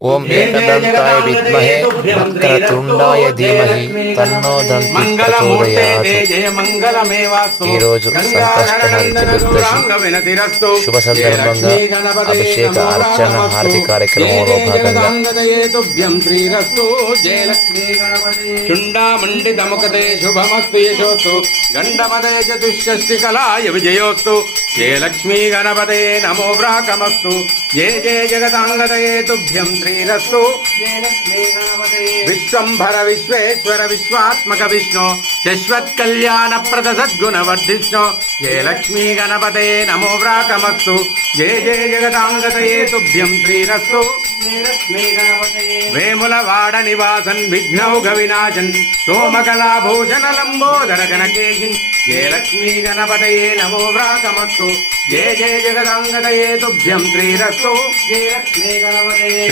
ఓం ఏకదంతాయ విద్మహే వక్రతుండాయ ధీమహి తన్నో దంతి ప్రచోదయాత్. ఈరోజు సంకష్టహర చతుర్దశి శుభ సందర్భంగా అభిషేక అర్చన హారతి కార్యక్రమంలో భాగంగా చుండామండితముఖతే శుభమస్తు యశోస్తు గండమదే చతుష్షష్టి కళాయ విజయోస్తు. జయ లక్ష్మీ గణపతే నమో వ్రాకమస్తు. జయ జయ జగదాంగదయే తుభ్యం శ్రీరస్తు. విశ్వంభర విశ్వేశ్వర విశ్వాత్మక విష్ణు శశ్వత్ కళ్యాణ ప్రద సద్గుణ వర్ధిష్ణు. జయ లక్ష్మీ గణపతే నమో వ్రాకమస్తు. జయ జయ జగదాంగదయే తుభ్యం శ్రీరస్తు. వేములవాడ నివాసన్ విఘ్నౌఘ వినాశన్ సోమకళాభూషణ లంబోదర గణకేశిన్. జయ లక్ష్మీ గణపతయే నమో వ్రాకమస్తు. జయ జయ జగదాంగదయే తుభ్యం శ్రీరస్తు. జయ లక్ష్మీ గణపతయే